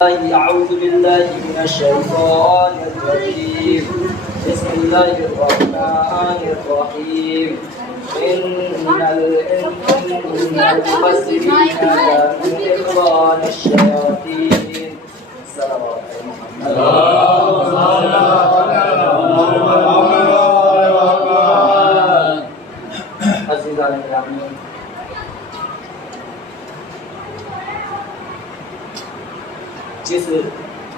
أعوذ بالله من الشيطان الرجيم بسم الله الرحمن الرحيم إن المفسرين كانوا إخوان الشياطين. السلام عليكم. عزیزان گرامی، جس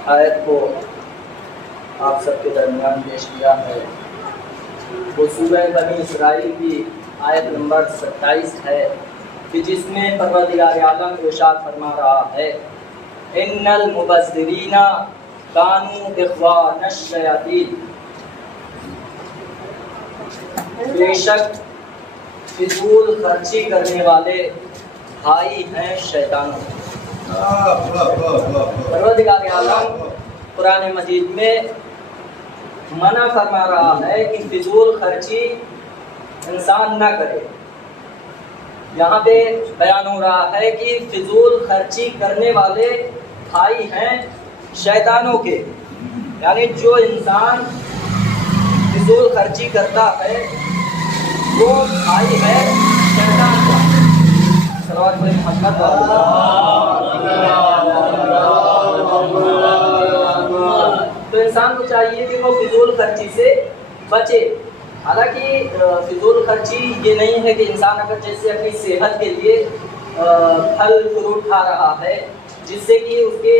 آیت کو آپ سب کے درمیان پیش کیا ہے وہ سورہ بنی اسرائیل کی آیت نمبر 27 ہے کہ جس میں پروردگار عالم ارشاد فرما رہا ہے ان المبذرین کانوا اخوان الشیاطین، بے شک فضول خرچی کرنے والے بھائی ہیں شیطانوں. پروردگار عالم قرآن مجید میں منع فرما رہا ہے کہ فضول خرچی انسان نہ کرے. یہاں پہ بیان ہو رہا ہے کہ فضول خرچی کرنے والے بھائی ہیں شیطانوں کے، یعنی جو انسان فضول خرچی کرتا ہے وہ بھائی ہے شیطان کا. محمد تو انسان کو چاہیے کہ وہ فضول خرچی سے بچے. حالانکہ فضول خرچی یہ نہیں ہے کہ انسان اگر جیسے اپنی صحت کے لیے پھل فروٹ کھا رہا ہے جس سے کہ اس کے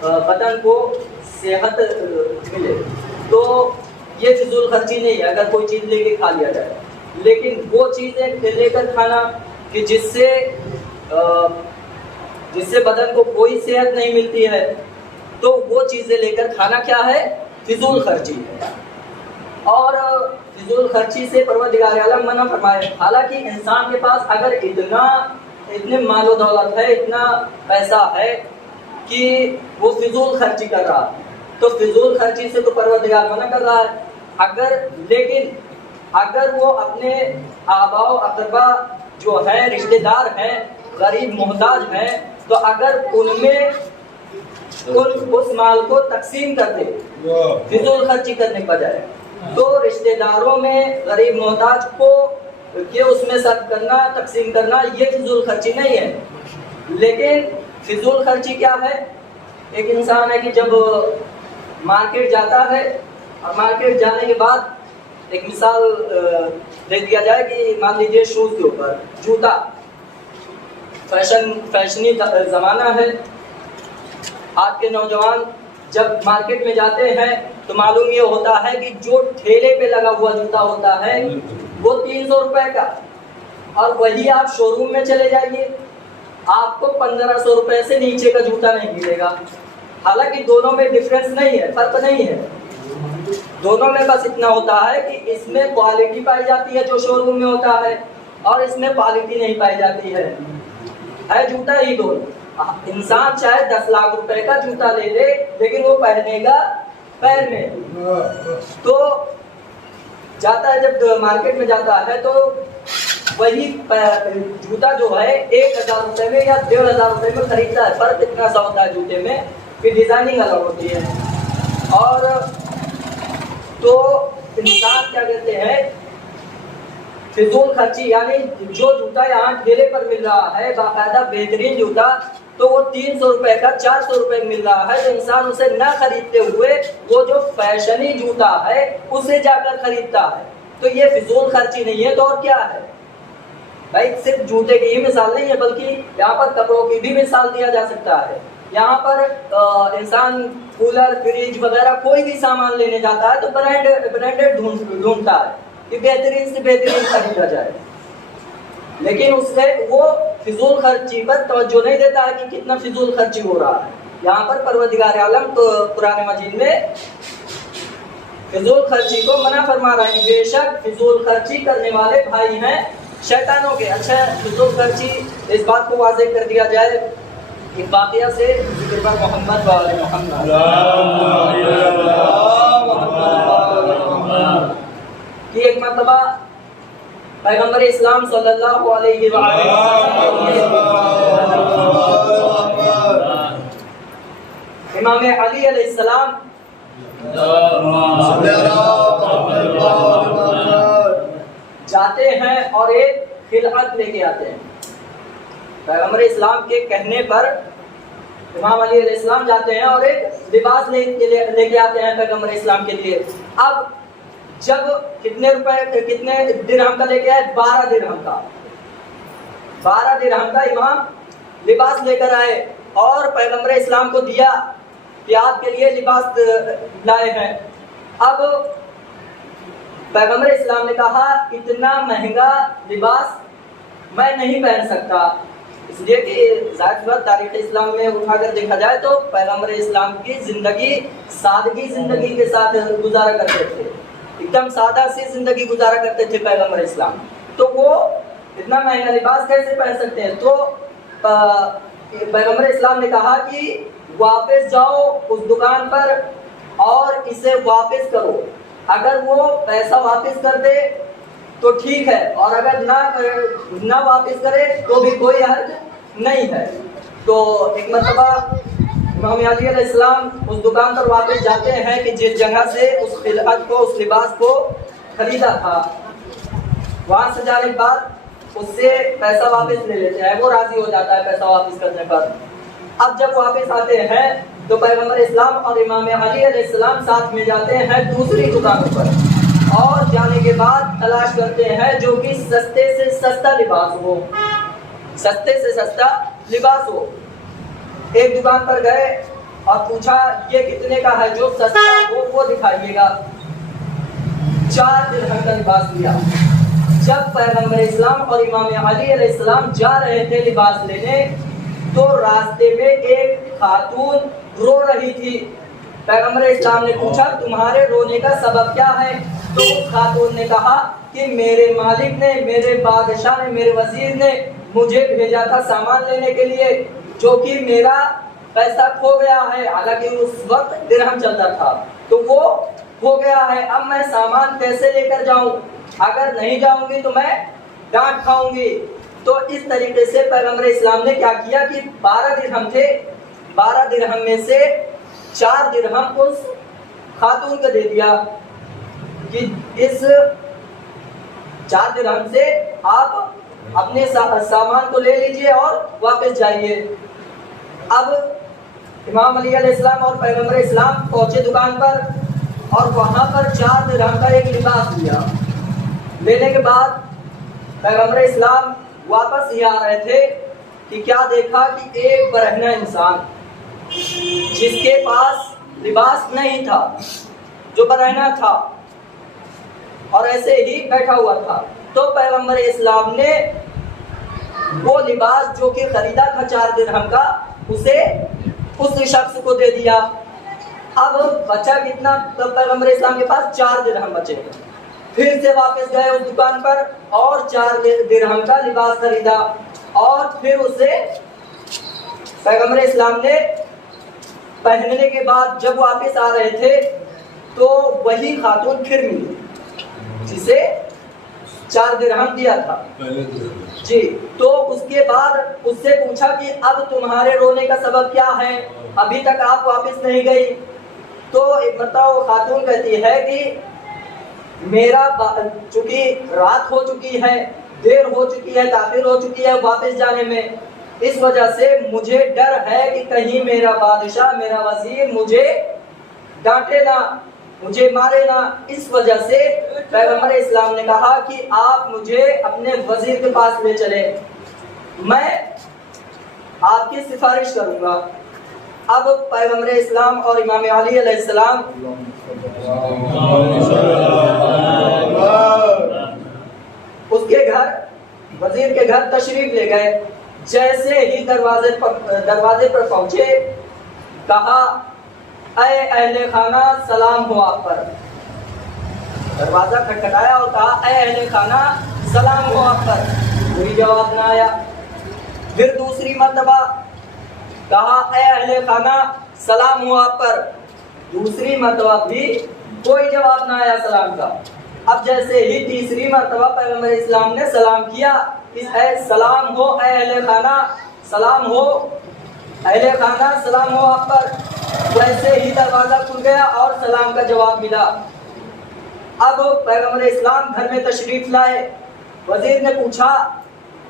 بدن کو صحت ملے تو یہ فضول خرچی نہیں ہے اگر کوئی چیز لے کے کھا لیا جائے. لیکن وہ چیزیں لے کر کھانا کہ جس سے بدن کو کوئی صحت نہیں ملتی ہے تو وہ چیزیں لے کر کھانا کیا ہے؟ فضول خرچی ہے. اور فضول خرچی سے پروردگار عالم منع فرمائے. حالانکہ انسان کے پاس اگر اتنے مال و دولت ہے، اتنا پیسہ ہے کہ وہ فضول خرچی کر رہا ہے تو فضول خرچی سے تو پروردگار منع کر رہا ہے. لیکن اگر وہ اپنے آباء و اقربا جو ہیں، رشتہ دار ہیں، غریب محتاج ہیں، تو اگر ان میں اس مال کو تقسیم کر دے فضول خرچی کرنے کے بجائے تو رشتہ داروں میں غریب محتاج کو کہ اس میں صرف کرنا، تقسیم کرنا یہ فضول خرچی نہیں ہے. لیکن فضول خرچی کیا ہے؟ ایک انسان ہے کہ جب مارکیٹ جاتا ہے اور مارکیٹ جانے کے بعد ایک مثال دے دیا جائے کہ مان لیجیے شوز کے اوپر جوتا، فیشنی زمانہ ہے. آج کے نوجوان جب مارکیٹ میں جاتے ہیں تو معلوم یہ ہوتا ہے کہ جو ٹھیلے پہ لگا ہوا جوتا ہوتا ہے وہ 300 روپے کا، اور وہی آپ شو روم میں چلے جائیے آپ کو 1500 روپے سے نیچے کا جوتا نہیں ملے گا. حالانکہ دونوں میں ڈفرینس نہیں ہے، فرق نہیں ہے. دونوں میں بس اتنا ہوتا ہے کہ اس میں کوالٹی پائی جاتی ہے جو شو روم میں ہوتا ہے اور اس میں کوالٹی نہیں پائی جاتی ہے جوتا ہی دونوں. انسان چاہے 10 لاکھ روپے کا جوتا لے لے لیکن وہ پہنے گا پیر میں. تو جاتا ہے جب مارکیٹ میں جاتا ہے تو وہی جوتا جو ہے 1000 روپے میں یا 1500 روپے میں خریدتا ہے. فرق اتنا سا ہوتا ہے جوتے میں کہ ڈیزائننگ الگ ہوتی ہے. اور تو انسان کیا کہتے ہیں فضول خرچی، یعنی جو جوتا یہاں ٹھیلے پر مل رہا ہے باقاعدہ بہترین جوتا تو وہ 300 روپے کا 400 روپے مل رہا ہے تو انسان اسے نہ خریدتے ہوئے وہ جو فیشنی جوتا ہے اسے جا کر خریدتا ہے. تو یہ فضول خرچی نہیں ہے تو اور کیا ہے بھائی؟ صرف جوتے کی ہی مثال نہیں ہے بلکہ یہاں پر کپڑوں کی بھی مثال دیا جا سکتا ہے. یہاں پر انسان کولر، فریج وغیرہ کوئی بھی سامان لینے جاتا ہے تو برانڈیڈ ڈھونڈتا ہے کہ بہترین سے بہترین خریدا جائے. لیکن اس سے وہ فضول خرچی پر توجہ نہیں دیتا ہے کہ کتنا فضول خرچی ہو رہا ہے. یہاں پر پروردگار عالم تو قرآن مجید میں فضول خرچی کو منع فرما رہا ہے کہ بے شک فضول خرچی کرنے والے بھائی ہیں شیطانوں کے. اچھا، فضول خرچی اس بات کو واضح کر دیا جائے ایک واقعہ سے. ذکر پر محمد و آل محمد. کہ ایک مرتبہ پیغمبر اسلام صلی اللہ علیہ وآلہ امام علی علیہ السلام جاتے ہیں اور ایک خلعت لے کے آتے ہیں. پیغمبر اسلام کے کہنے پر امام علی علیہ السلام جاتے ہیں اور ایک لباس لے کے آتے ہیں پیغمبر اسلام کے لیے. اب جب کتنے درہم کا لے کے آئے؟ 12 درہم کا. 12 درہم کا امام لباس لے کر آئے اور پیغمبر اسلام کو دیا کہ آپ کے لیے لباس لائے ہیں. اب پیغمبر اسلام نے کہا اتنا مہنگا لباس میں نہیں پہن سکتا، اس لیے کہ ظاہر بات تاریخ اسلام میں اٹھا کر دیکھا جائے تو پیغمبر اسلام کی زندگی سادگی زندگی کے ساتھ گزارا کرتے تھے، ایک دم سادہ سی زندگی گزارا کرتے تھے پیغمبر اسلام. تو وہ اتنا مہنگا لباس کیسے پہن سکتے ہیں؟ تو پیغمبر اسلام نے کہا کہ واپس جاؤ اس دکان پر اور اسے واپس کرو. اگر وہ پیسہ واپس کر دے تو ٹھیک ہے، اور اگر نہ واپس کرے تو بھی کوئی حرج نہیں ہے. تو ایک مرتبہ امام علی علیہ السلام اس دکان پر واپس جاتے ہیں کہ جس جگہ سے اس خلعت کو، اس لباس کو خریدا تھا. وہاں سے جانے کے بعد اس سے پیسہ واپس لے لیتے ہیں، وہ راضی ہو جاتا ہے پیسہ واپس کرنے پر. اب جب واپس آتے ہیں تو پیغمبر اسلام اور امام علی علیہ السلام ساتھ میں جاتے ہیں دوسری دکانوں پر، اور جانے کے بعد تلاش کرتے ہیں جو کہ سستے سے سستا لباس ہو، سستے سے سستا لباس ہو. ایک دکان پر گئے اور پوچھا یہ کتنے کا ہے، جو سستا ہو وہ دکھائیے گا. 4 درہم کا لباس لیا. جب پیغمبر اسلام اور امام علی علیہ السلام جا رہے تھے لباس لینے تو راستے میں ایک خاتون رو رہی تھی. پیغمبر اسلام نے پوچھا تمہارے رونے کا سبب کیا ہے؟ تو اس خاتون نے کہا کہ میرے مالک نے، میرے بادشاہ نے، میرے وزیر نے مجھے بھیجا تھا سامان لینے کے لیے، جو کہ میرا پیسہ کھو گیا ہے. حالانکہ اس وقت درہم چلتا تھا تو وہ کھو گیا ہے. اب میں سامان کیسے لے کر جاؤں؟ اگر نہیں جاؤں گی تو میں ڈانٹ کھاؤں گی. تو اس طریقے سے پیغمبر اسلام نے کیا کیا کہ 12 درہم تھے، 12 درہم میں سے 4 درہم اس خاتون کو دے دیا کہ اس 4 درہم سے آپ اپنے سامان کو لے لیجئے اور واپس جائیے. اب امام علی علیہ السلام اور پیغمبر اسلام پہنچے دکان پر اور وہاں پر 4 درہم کا ایک لباس لیا. لینے کے بعد پیغمبر اسلام واپس ہی آ رہے تھے کہ کیا دیکھا کہ ایک برہنہ انسان جس کے پاس لباس نہیں تھا، جو برہنہ تھا اور ایسے ہی بیٹھا ہوا تھا، تو پیغمبر اسلام نے وہ لباس جو کہ خریدا تھا 4 درہم کا اسے اس شخص کو دے دیا. اب بچا کتنا؟ تو پیغمبر اسلام کے پاس 4 درہم بچے. پھر سے واپس گئے اس دکان پر اور 4 درہم کا لباس خریدا، اور پھر اسے پیغمبر اسلام نے پہننے کے بعد جب واپس آ رہے تھے تو وہی خاتون پھر ملی جسے 4 درہم دیا تھا. جی، تو اس کے بعد اس سے پوچھا کہ اب تمہارے رونے کا سبب کیا ہے، ابھی تک آپ واپس نہیں گئی؟ تو ایک مرتبہ وہ خاتون کہتی ہے کہ میرا چونکہ رات ہو چکی ہے، دیر ہو چکی ہے، تاخیر ہو چکی ہے واپس جانے میں، اس وجہ سے مجھے ڈر ہے کہ کہیں میرا بادشاہ، میرا وزیر مجھے ڈانٹے نہ، مجھے مارے نہ. اس وجہ سے پیغمبر اسلام نے کہا کہ آپ مجھے اپنے وزیر کے پاس لے چلے، میں آپ کی سفارش کروں گا. اب پیغمبر اسلام اور امام علی علیہ السلام اس کے گھر، وزیر کے گھر تشریف لے گئے. جیسے ہی دروازے پر پہنچے کہا اے اہل خانہ سلام ہو آپ پر. دروازہ کھٹکھٹایا اور کہا اے اہل خانہ سلام ہو آپ پر. کوئی جواب نہ آیا. پھر دوسری مرتبہ کہا اے اہل خانہ سلام ہو آپ پر. دوسری مرتبہ بھی کوئی جواب نہ آیا سلام کا. اب جیسے ہی تیسری مرتبہ پیغمبر اسلام نے سلام کیا، اے سلام ہو اے اہل خانہ، سلام ہو اہل خانہ، سلام ہو آپ پر. ویسے ہی دروازہ کھل گیا اور سلام کا جواب ملا۔ اب پیغمبر اسلام گھر میں تشریف لائے۔ وزیر نے پوچھا،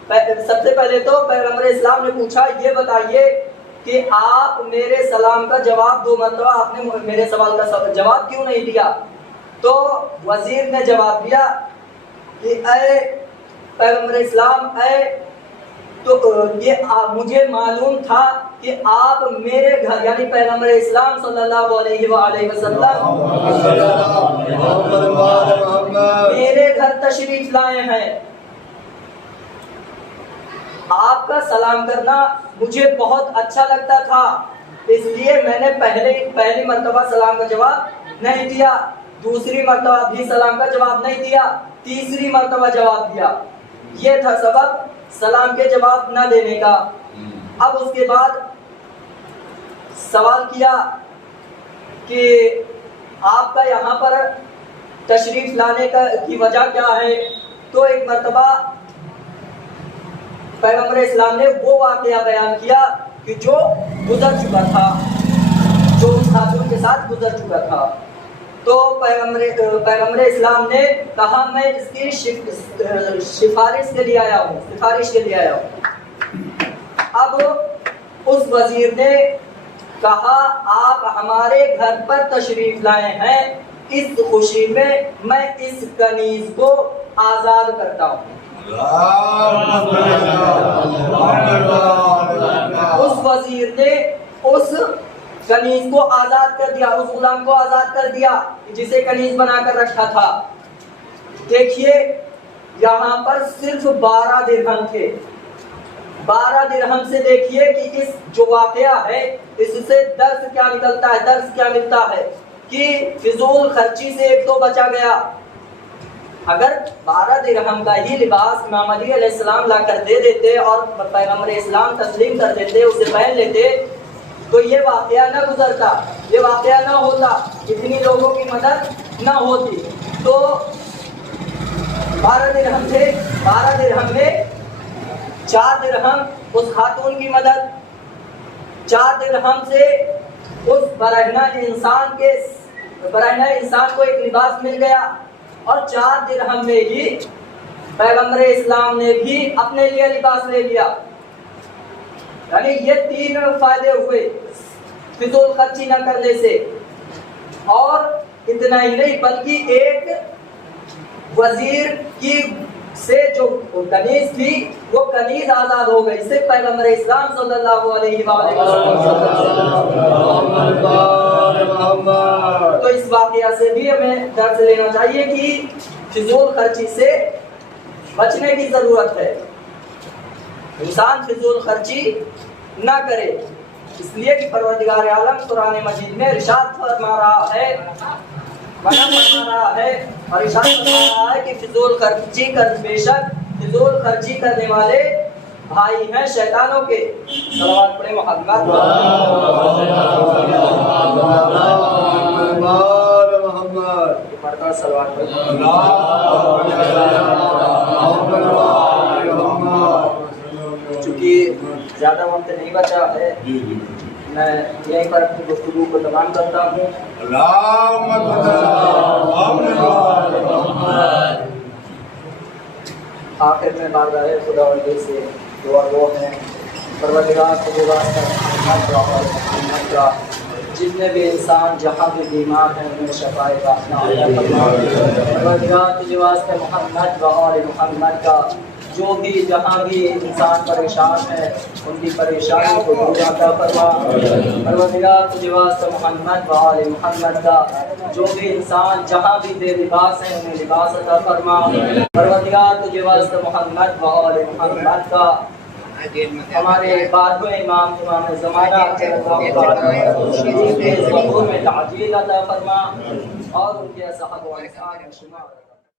سب سے پہلے تو پیغمبر اسلام نے پوچھا یہ بتائیے کہ آپ میرے سلام کا جواب 2 مرتبہ آپ نے میرے سوال کا جواب کیوں نہیں دیا؟ تو وزیر نے جواب دیا کہ اے پیغمبر اسلام، تو یہ مجھے معلوم تھا کہ آپ میرے گھر یعنی پیغمبر اسلام صلی اللہ علیہ وآلہ وسلم میرے گھر تشریف لائے ہیں۔ آپ کا سلام کرنا مجھے بہت اچھا لگتا تھا، اس لیے میں نے پہلی مرتبہ سلام کا جواب نہیں دیا، دوسری مرتبہ بھی سلام کا جواب نہیں دیا، تیسری مرتبہ جواب دیا۔ یہ تھا سبب سلام کے جواب نہ دینے کا۔ اب اس کے بعد سوال کیا کہ آپ کا یہاں پر تشریف لانے کی وجہ کیا ہے؟ تو ایک مرتبہ پیغمبر اسلام نے وہ واقعہ بیان کیا کہ جو گزر چکا تھا، جو اس خاتون کے ساتھ گزر چکا تھا۔ تو پیغمبر اسلام نے کہا میں اس کی سفارش کے لیے آیا ہوں۔ اب اس وزیر نے کہا آپ ہمارے گھر پر تشریف لائے ہیں، اس خوشی میں میں اس کنیز کو آزاد کرتا ہوں۔ اس وزیر نے اس کنیز کو آزاد کر دیا، اس غلام کو آزاد کر دیا جسے کنیز بنا کر رکھا تھا۔ دیکھیے یہاں پر صرف 12 درہم تھے۔ 12 درہم سے دیکھیے کہ اس جو واقعہ ہے اس سے درس کیا نکلتا ہے، درس کیا ملتا ہے کہ فضول خرچی سے ایک تو بچا گیا۔ اگر 12 درہم کا ہی لباس امام علی علیہ السلام لا کر دے دیتے اور پیغمبر اسلام تسلیم کر دیتے، اسے پہن لیتے تو یہ واقعہ نہ گزرتا، یہ واقعہ نہ ہوتا، اتنی لوگوں کی مدد نہ ہوتی۔ تو 12 درہم تھے، 12 درہم میں 4 درہم اس خاتون کی مدد، 4 درہم سے اس برہنہ انسان کو ایک لباس مل گیا، اور 4 درہم میں ہی پیغمبر اسلام نے بھی اپنے لیے لباس لے لیا۔ یعنی یہ 3 فائدے ہوئے فضول خرچی نہ کرنے سے۔ اور اتنا ہی نہیں بلکہ ایک وزیر کی سے جو کنیز تھی وہ کنیز آزاد ہو گئی، صرف پیغمبر اسلام صلی اللہ علیہ وآلہ وسلم۔ تو اس واقعہ سے بھی ہمیں درس لینا چاہیے کہ فضول خرچی سے بچنے کی ضرورت ہے، انسان فضول خرچی نہ کرے، اس لیے کہ پروردگار عالم قرآن مجید میں ارشاد فرما رہا ہے، منع فرما رہا ہے اور ارشاد فرما رہا ہے کہ فضول خرچی بے شک فضول خرچی کرنے والے بھائی ہیں شیطانوں کے۔ صلوات پڑھیں محمد۔ مرتبہ صلوات پڑھیں۔ چونکہ زیادہ وقت نہیں بچا ہے، میں یہیں پر اپنی گفتگو کو تمام کرتا ہوں۔ آخر میں بارگاہ خدا وندی سے دعا گو ہیں، پروردگار تجھے واسطہ محمد کا جتنے بھی انسان جہاں بھی بیمار ہیں انہیں شفائے عافیت عطا فرما۔ پروردگار تجھے واسطہ محمد و آل محمد کا جو بھی جہاں بھی انسان پریشان ہے ان کی پریشانی کو دور عطا فرما۔ پروردگار تجھے واسطہ محمد و آل محمد کا جو بھی انسان جہاں بھی بے لباس ہیں انہیں لباس عطا فرما۔ پروردگار تجھے واسطہ محمد و آل محمد کا ہمارے بعد امام زمانہ کے ظہور میں تعجیل عطا فرما اور ان کے صحابہ و اصحاب شمار